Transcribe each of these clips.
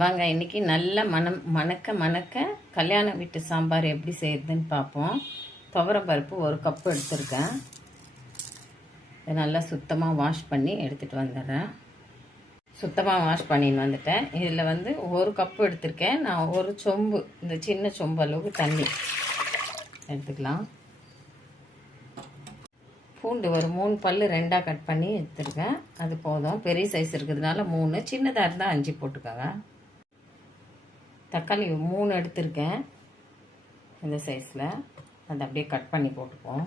வாங்க இன்னைக்கு நல்ல மணம் மணக்க மணக்க கல்யாண வீட்டு சாம்பார் எப்படி செய்யறதுன்னு பார்ப்போம். துவரப்பருப்பு ஒரு கப்பு எடுத்திருக்கேன். இதை நல்லா சுத்தமாக வாஷ் பண்ணி எடுத்துகிட்டு வந்துடுறேன். சுத்தமாக வாஷ் பண்ணின்னு வந்துட்டேன். இதில் வந்து ஒரு கப்பு எடுத்திருக்கேன். நான் ஒரு சொம்பு இந்த சின்ன சொம்பு அளவுக்கு தண்ணி எடுத்துக்கலாம். பூண்டு ஒரு மூணு பல் ரெண்டாக கட் பண்ணி எடுத்துருக்கேன். அது போதும். பெரிய சைஸ் இருக்கிறதுனால மூணு சின்னதாக இருந்தால் அஞ்சு போட்டுக்கோங்க. தக்காளி மூணு எடுத்திருக்கேன். இந்த சைஸில் அதை அப்படியே கட் பண்ணி போட்டுப்போம்.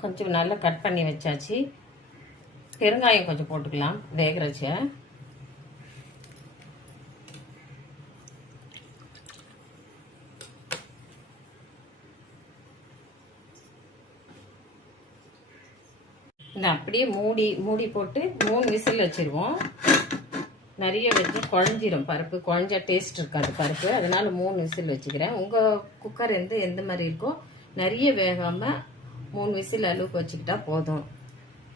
கொஞ்சம் நல்லா கட் பண்ணி வச்சாச்சு. பெருங்காயம் கொஞ்சம் போட்டுக்கலாம் வேகிறச்ச இந்த அப்படியே மூடி மூடி போட்டு மூணு விசில் வச்சிருவோம். நிறைய வச்சு குழஞ்சிரும் பருப்பு. குழஞ்சா டேஸ்ட் இருக்காது பருப்பு. அதனால மூணு விசில் வச்சுக்கிறேன். உங்கள் குக்கர் எந்த எந்த மாதிரி இருக்கோ நிறைய வேகாமல் மூணு விசில் அளவுக்கு வச்சுக்கிட்டா போதும்.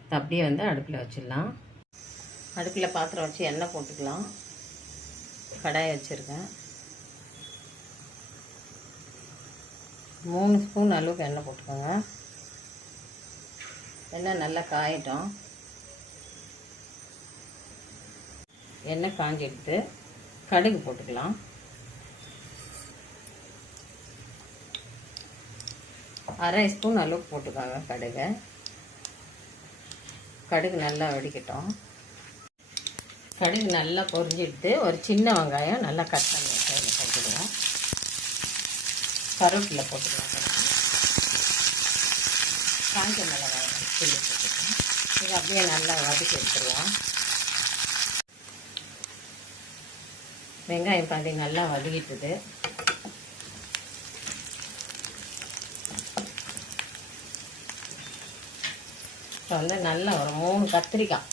அப்படியே வந்து அடுப்பில் வச்சிடலாம். அடுப்பில் பாத்திரம் வச்சு எண்ணெய் போட்டுக்கலாம். கடாயை வச்சுருக்கேன். மூணு ஸ்பூன் அளவுக்கு எண்ணெய் போட்டுக்கோங்க. எண்ணெய் நல்லா காயட்டும். எண்ணெய் காஞ்சி கடுகு போட்டுக்கலாம். அரை ஸ்பூன் அளவுக்கு போட்டுக்கோங்க கடுகு. கடுகு நல்லா வெடிக்கட்டும். கடுகு நல்லா பொரிஞ்சிட்டு ஒரு சின்ன வெங்காயம் நல்லா கட் பண்ணி வச்சு போட்டுக்கலாம். கருவேப்பிலை போட்டுக்கலாம். காஞ்ச மிளகாய். புல்லு போட்டுக்கலாம் இது அப்படியே நல்லா வதக்கி எடுத்துருவோம். வெங்காயம் பாதி நல்லா வதக்கிட்டுது. இப்போ வந்து நல்லா ஒரு மூணு கத்திரிக்காய்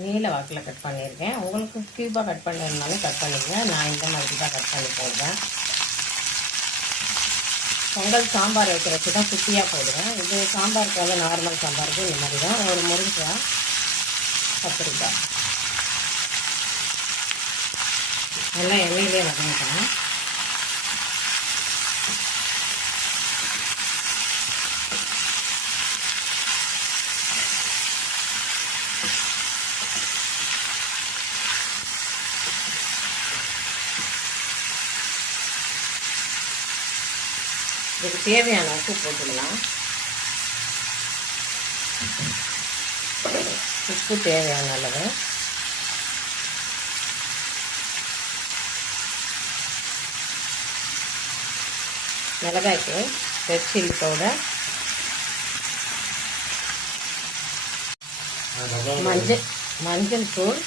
நீல வாக்கில் கட் பண்ணியிருக்கேன். உங்களுக்கு க்யூபாக கட் பண்ணுறதுனாலும் கட் பண்ணிக்கங்க. நான் இந்த மாதிரி தான் கட் பண்ணி போடுறேன். பொங்கல் சாம்பார் வைக்கிறதுக்கு தான் குட்டியாக போடுவேன். இது சாம்பாருக்கு வந்து நார்மல் சாம்பாருக்கு இந்த மாதிரி தான். ஒரு முருங்கைக்காய் கத்திரிக்காய். நல்லா எண்ணெயிலே வதங்கிக்கலாம் இதுக்கு தேவையான உப்பு போட்டுடலாம் உப்பு தேவையான அளவு. மிளகாய்க்கு ரெட் சில்லி பவுடர் மஞ்சள் மஞ்சள் தூள்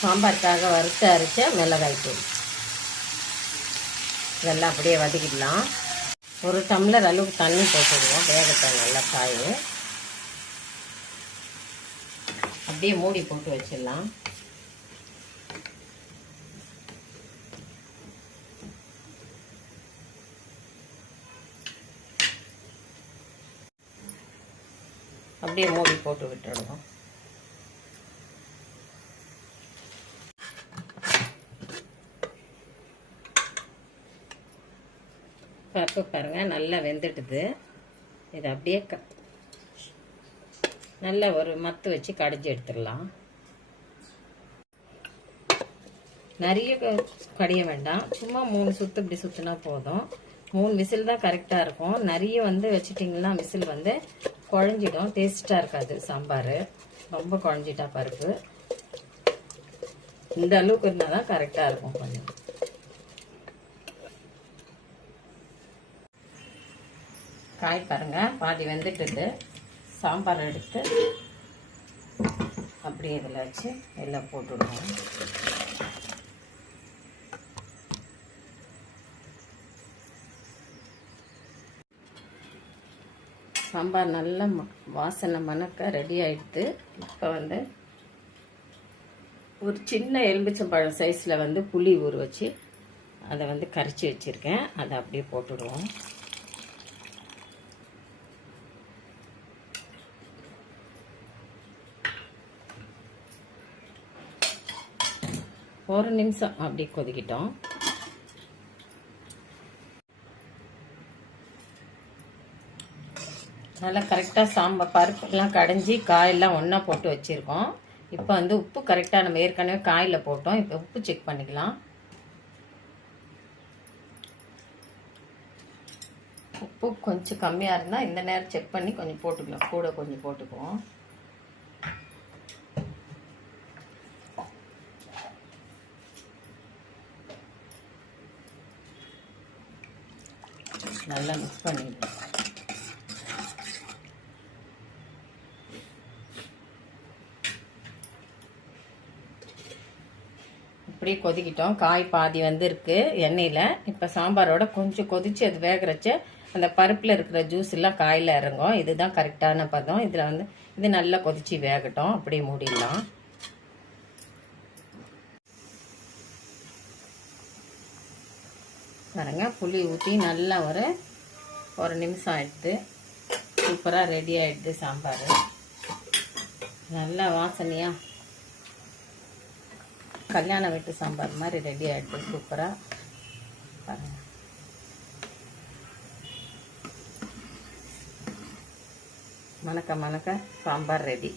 சாம்பாருக்காக வறுத்து அரைச்ச மிளகாய் தூள் இதெல்லாம் அப்படியே வதக்கிடலாம். ஒரு டம்ளர் அளவுக்கு தண்ணி போட்டுடுவோம். வேகத்தை நல்லா காய். அப்படியே மூடி போட்டு வச்சிடலாம். அப்படியே மூடி போட்டு விட்டுடுவோம். பருப்பு பாருங்கள் நல்லா வெந்துட்டுது இது அப்படியே க நல்லா ஒரு மத்து வச்சு கடைஞ்சி எடுத்துடலாம். நிறைய கடிய வேண்டாம். சும்மா மூணு சுற்று இப்படி சுற்றினா போதும். மூணு விசில் தான் கரெக்டாக இருக்கும். நிறைய வந்து வச்சுட்டிங்கன்னா விசில் வந்து குழஞ்சிடும். டேஸ்ட்டாக இருக்காது சாம்பார். ரொம்ப குழஞ்சிட்டா பருப்பு. இந்த அளவுக்கு இருந்தால் தான் கரெக்டாக இருக்கும் கொஞ்சம். காய் பாருங்க. பாதி வெந்துட்டுது. சாம்பார் எடுத்து அப்படியே இதில் வச்சு எல்லாம் போட்டுடுவோம். சாம்பார் நல்ல வாசனை மணக்க ரெடி ஆயிடுது. இப்போ வந்து ஒரு சின்ன எலும்பிச்சம்பழம் சைஸில் வந்து புளி ஊற வச்சு அதை வந்து கரைச்சி வச்சுருக்கேன். அதை அப்படியே போட்டுடுவோம். ஒரு நிமிஷம் அப்படி கொதிக்கிட்டோம். நல்லா கரெக்டாக சாம்பார் பருப்புலாம் கடைஞ்சி காயெல்லாம் ஒன்றா போட்டு வச்சுருக்கோம். இப்போ வந்து உப்பு கரெக்டாக நம்ம ஏற்கனவே காயில் போட்டோம். இப்போ உப்பு செக் பண்ணிக்கலாம். உப்பு கொஞ்சம் கம்மியாக இருந்தால் இந்த நேரம் செக் பண்ணி கொஞ்சம் போட்டுக்கலாம். கூட கொஞ்சம் போட்டுக்குவோம். நல்லா மிக்ஸ் பண்ணிடுவோம் அப்படியே கொதிக்கிட்டோம். காய் பாதி வந்துருக்கு எண்ணெயில். இப்போ சாம்பாரோட கொஞ்சம் கொதித்து அது வேகிறச்ச அந்த பருப்பில் இருக்கிற ஜூஸ் எல்லாம் காயில் இறங்கும். இதுதான் கரெக்டான பதம். இதில் வந்து இது நல்லா கொதிச்சு வேகட்டும். அப்படியே மூடிடலாம். பாருங்க. புளி ஊற்றி நல்லா ஒரு ஒரு நிமிஷம் ஆகிடுது சூப்பராக ரெடி ஆகிடுது சாம்பார். நல்லா வாசனையாக கல்யாண வீட்டு சாம்பார் மாதிரி ரெடி ஆகிடுது சூப்பராக பாருங்க. மணக்க மணக்க சாம்பார் ரெடி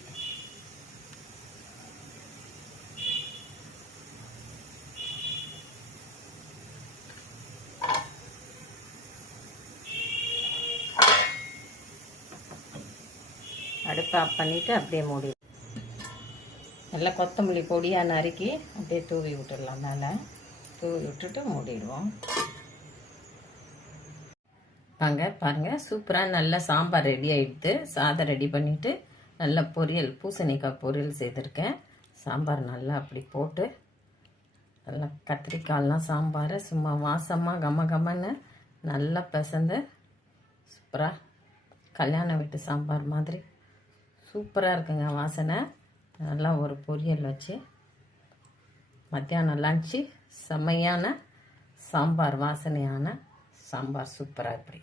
அடுப்பு ஆஃப் பண்ணிவிட்டு அப்படியே மூடி நல்லா கொத்தமல்லி பொடியாக நறுக்கி அப்படியே தூவி விட்டுடலாம் மேலே. தூவி விட்டுட்டு மூடிடுவோம். வாங்க பாருங்கள் சூப்பராக நல்லா சாம்பார் ரெடி ஆகிடுது சாதம் ரெடி பண்ணிவிட்டு நல்ல பொரியல் பூசணிக்காய் பொரியல் செய்திருக்கேன். சாம்பார் நல்லா அப்படி போட்டு நல்லா கத்திரிக்காயெலாம் சாம்பார் சும்மா வாசமாக கம கமன்னு நல்லா பிசந்து சூப்பராக கல்யாண வீட்டு சாம்பார் மாதிரி சூப்பராக இருக்குங்க வாசனை. நல்லா ஒரு பொரியல் வச்சு. மத்தியானம் லஞ்சு செம்மையான சாம்பார் வாசனையான சாம்பார். சூப்பராக இப்படி